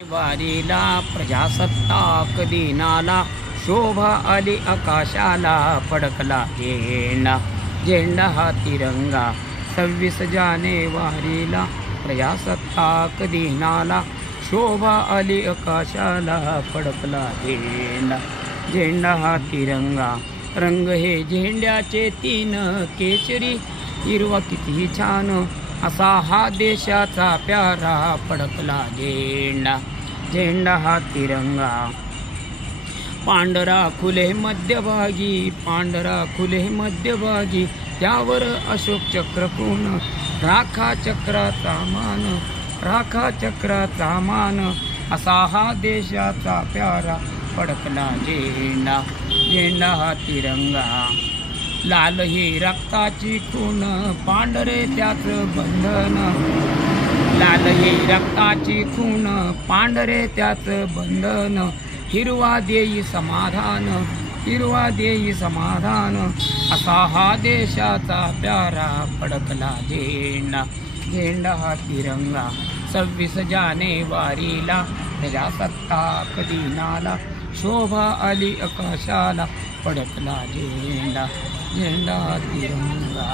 वारीला प्रजासत्ताक दिनाला शोभा आली आकाशाला फडकला झेंडा झेंडा हा तिरंगा 26 जानेवारीला प्रजासत्ताक दिनाला शोभा आली आकाशाला फडकला झेंडा झेंडा हा तिरंगा रंग हे झेंड्याचे 3 केशरी हिरवा किती छान असा हा देशाचा प्यारा फडकला झेंडा झेंडा हा तिरंगा पांढरा खुले मध्यभागी पांढरा खुले मध्यभागी त्यावर अशोक चक्र कोण राखा चक्राचा मान असा हा देशाचा प्यारा फडकला झेंडा झेंडा हा तिरंगा लाल ही रक्ताची खून पांढरे त्याच बंधन लाल ही रक्ताची खून पांढरे त्याच बंधन हिरवा देई समाधान असा हा देशाचा प्यारा फडकला झेंडा झेंडा हा तिरंगा 26 जानेवारीला प्रजासत्ताक दिनाला शोभा आली आकाशाला फडकला झेंडा झेंडा हा तिरंगा।